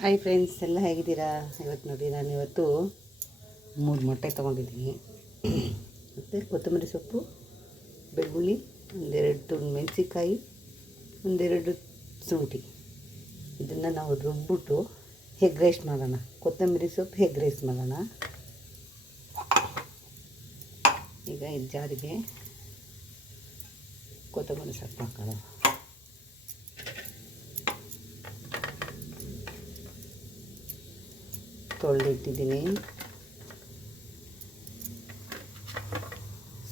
Hi friends ಎಲ್ಲ ಹೇಗಿದ್ದೀರಾ? ಇವತ್ತು ನೋಡಿ ನಾನು ಇವತ್ತು ಮೂರು ಮೊಟ್ಟೆ ತೊಗೊಂಡಿದ್ದೀನಿ. ಮತ್ತು ಕೊತ್ತಂಬರಿ ಸೊಪ್ಪು, ಬೆಳ್ಳುಳ್ಳಿ, ಒಂದೆರಡು ತುಂಡು ಮೆಣಸಿಕಾಯಿ ಒಂದೆರಡು ಶುಂಠಿ ಇದನ್ನು ನಾವು ರುಬ್ಬಿಟ್ಟು ಹೆಗ್ ರೈಸ್ ಮಾಡೋಣ. ಕೊತ್ತಂಬರಿ ಸೊಪ್ಪು ಹೆಗ್ ರೈಸ್ ಮಾಡೋಣ. ಈಗ ಇದು ಜಾರಿಗೆ ಕೊತ್ತಂಬರಿ ಸೊಪ್ಪು ಹಾಕೋಣ. ತೊಳೆದಿಟ್ಟಿದ್ದೀನಿ.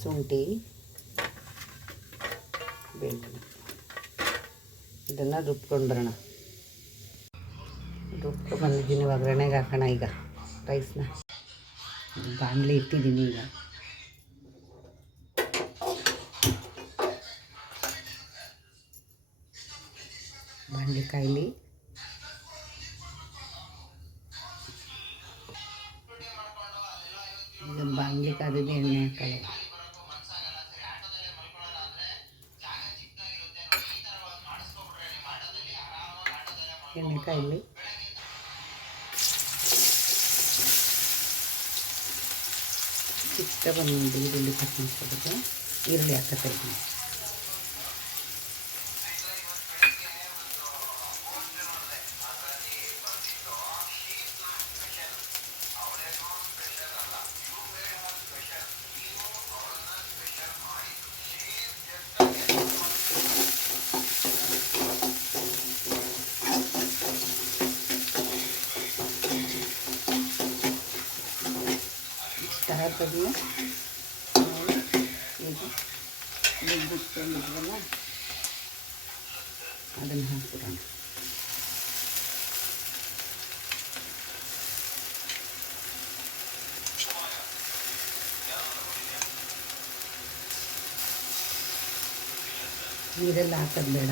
ಶುಂಠಿ, ಬೆಳ್ಳುಳ್ಳಿ. ಇದನ್ನು ರುಬ್ಕೊಂಡು ಬರೋಣ. ರುಬ್ಕೊಂಡು ಬಂದಿದ್ದೀನಿ ಒಗ್ಗರಣೆಗೆ ಹಾಕೋಣ ಈಗ ರೈಸ್ನ ಬಾಣಲಿ ಇಟ್ಟಿದ್ದೀನಿ ಈಗ. ಬಾಣಲಿ ಎಣ್ಣೆ ಕಾಯಿಲಿ ಚಿಕ್ಕ ಬಂದು ಈರುಳ್ಳಿ ಕಟ್ ಮಾಡ್ಕೊಬೇಕು ಈರುಳ್ಳಿ ಹಾಕತ್ತಾ ಇದ್ದೀನಿ ಇಷ್ಟ ಹಾಕಿದ್ಮೇಲೆ ನಾವು ಈಗ ರುಬ್ಬಿಟ್ಕೊಂಡಿದ್ವಲ್ಲ ಅದನ್ನು ಹಾಕ್ಬಿಡೋಣ ನೀರೆಲ್ಲ ಹಾಕೋದು ಬೇಡ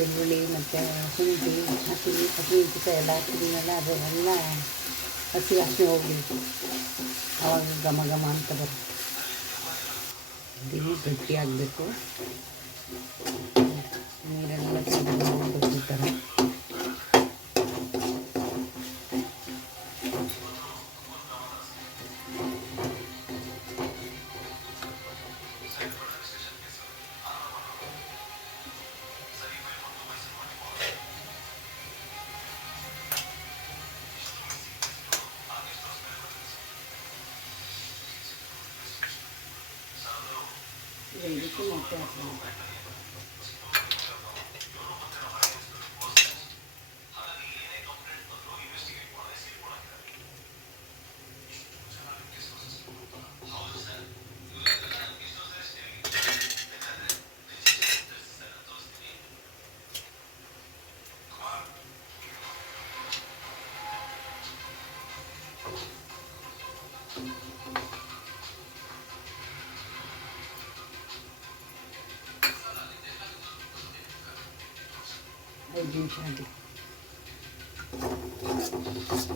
ಬೆಳ್ಳುಳ್ಳಿ ಮತ್ತು ಶುಂಠಿ ಹಸಿ ಹಸಿಮೆಣಸಿಕಾಯಿ ಎಲ್ಲ ಹಾಕಿದ್ದೀನಲ್ಲ ಅದನ್ನೆಲ್ಲ ಹಸಿ ವಾಸನೆ ಹೋಗಬೇಕು ಆವಾಗ ಘಮ ಘಮ ಅಂತ ಬರುತ್ತೆ ಇದು 你不能担心 Thank you.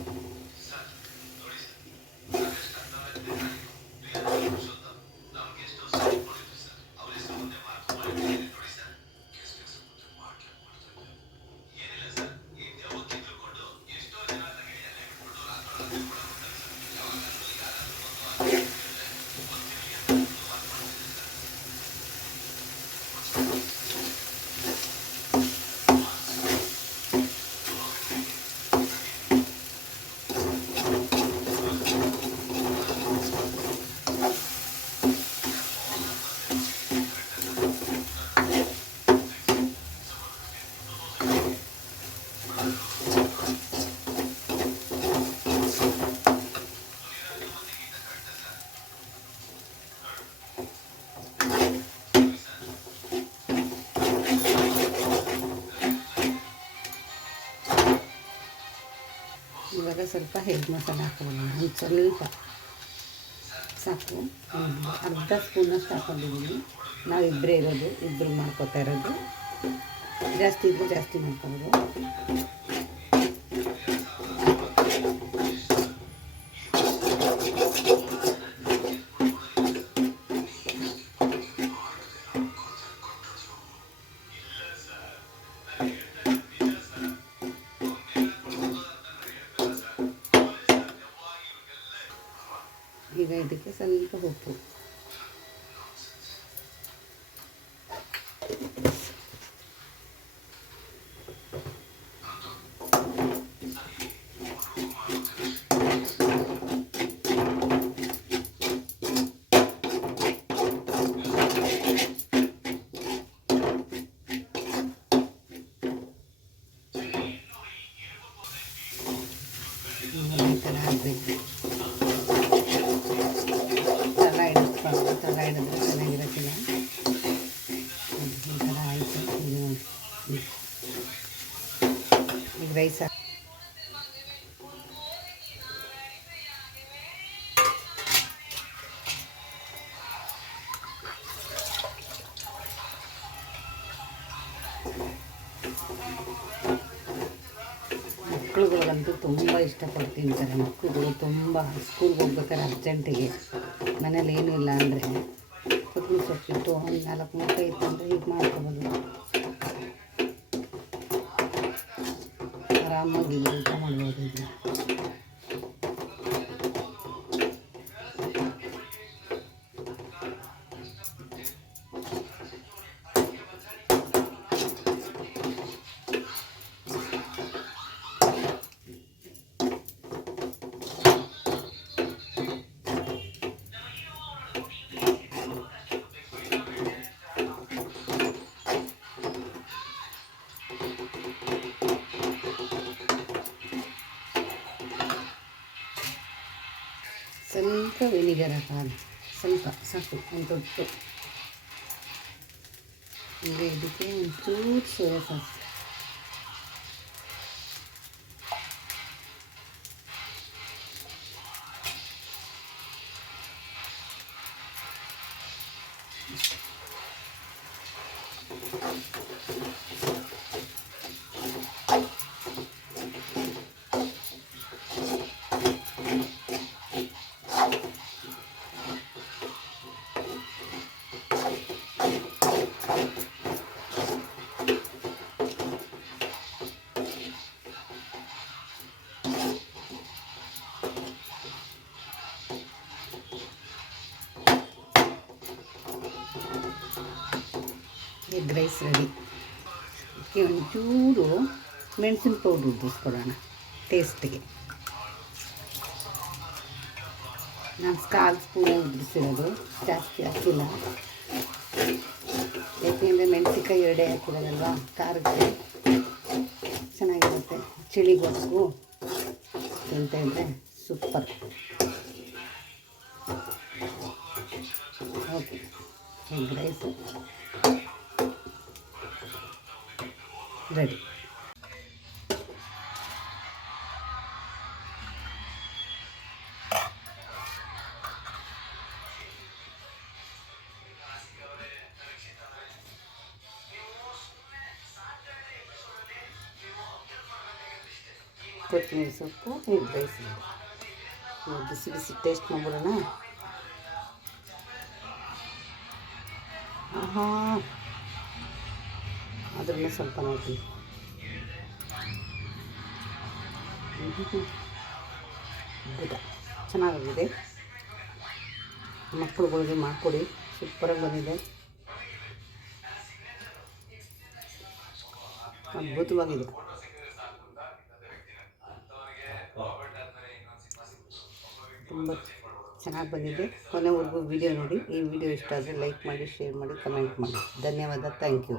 ಸ್ವಲ್ಪ ಹೆಡ್ ಮಸಾಲೆ ಹಾಕ್ಕೊಳ್ಳೋಣ ಒಂದು ಸ್ವಲ್ಪ ಸಾಕು ಒಂದು ಅರ್ಧ ಸ್ಪೂನಷ್ಟು ಹಾಕೊಂಡಿದ್ದೀನಿ ನಾವು ಇಬ್ಬರೇ ಇರೋದು ಇಬ್ಬರು ಮಾಡ್ಕೊತಾ ಇರೋದು ಜಾಸ್ತಿ ಇದ್ದರೆ ಜಾಸ್ತಿ ಮಾಡ್ಕೊಬೋದು Ese es el único ಮಕ್ಕಳುಗಳಿಗಂತೂ ತುಂಬ ಇಷ್ಟಪಟ್ಟು ತಿಂತಾರೆ ಮಕ್ಕಳುಗಳು ತುಂಬ ಸ್ಕೂಲ್ಗೆ ಹೋಗ್ಬೇಕಾದ್ರೆ ಅರ್ಜೆಂಟಿಗೆ ಮನೇಲಿ ಏನೂ ಇಲ್ಲ ಅಂದರೆ ಕೊತ್ತಂಬರಿ ಸೊಪ್ಪಿಟ್ಟು ಒಂದು ನಾಲ್ಕು ಮೊಟ್ಟೆ ಇತ್ತು ಅಂದರೆ ಇದು ಮಾಡ್ಕೊಬೋದು ಆರಾಮಾಗಿ ಊಟ ಮಾಡ್ಬೋದು ಇದನ್ನ ಸ್ವಲ್ಪ ವಿನಿಗರ್ ಹಾಕೋಣ ಸ್ವಲ್ಪ ಸಾಕು ಒಂದು ದೊಡ್ಡ ಈಗ ಇದಕ್ಕೆ ಒಂಚೂರು soya sauce. Egg rice ready ಇದಕ್ಕೆ ಒಂಚೂರು ಮೆಣಸಿನ ಪೌಡ್ರ್ ಉದ್ದಿಸ್ಕೊಡೋಣ ಟೇಸ್ಟಿಗೆ ನಾನು ಕಾಲು ಸ್ಪೂನ್ ಉದ್ರಿಸಿರೋದು ಜಾಸ್ತಿ ಹಾಕಿಲ್ಲ. ಯಾಕೆಂದರೆ ಮೆಣಸಿನ್ಕಾಯಿ ಎರಡೇ ಹಾಕಿರೋದಲ್ವಾ, ಖಾರಕ್ಕೆ ಚೆನ್ನಾಗಿರುತ್ತೆ. ಚಳಿಗೋಸ್ಕರ ಅಂತ ಇದ್ದರೆ super okay egg rice ready ಕೊತ್ತಂಬರಿ ಸೊಪ್ಪು ಎಗ್ ರೈಸ್ ಬಿಸಿ ಬಿಸಿ ಟೇಸ್ಟ್ ಮಾಡ್ಬಿಡೋಣ ಆಹಾ ಅದನ್ನು ಸ್ವಲ್ಪ ನೋಡ್ತೀನಿ. ಅದ್ಭುತ. ಚೆನ್ನಾಗಿದೆ ಮಕ್ಕಳುಗಳಿಗೆ ಮಾಡಿಕೊಡಿ. ಸೂಪರಾಗಿ ಬಂದಿದೆ. ಅದ್ಭುತವಾಗಿದೆ. ತುಂಬ ಚೆನ್ನಾಗಿ ಬಂದಿದೆ. ಕೊನೆವರೆಗೂ ವಿಡಿಯೋ ನೋಡಿ. ಈ ವಿಡಿಯೋ ಇಷ್ಟ ಆದರೆ ಲೈಕ್ ಮಾಡಿ, ಶೇರ್ ಮಾಡಿ, ಕಮೆಂಟ್ ಮಾಡಿ. ಧನ್ಯವಾದ. Thank you.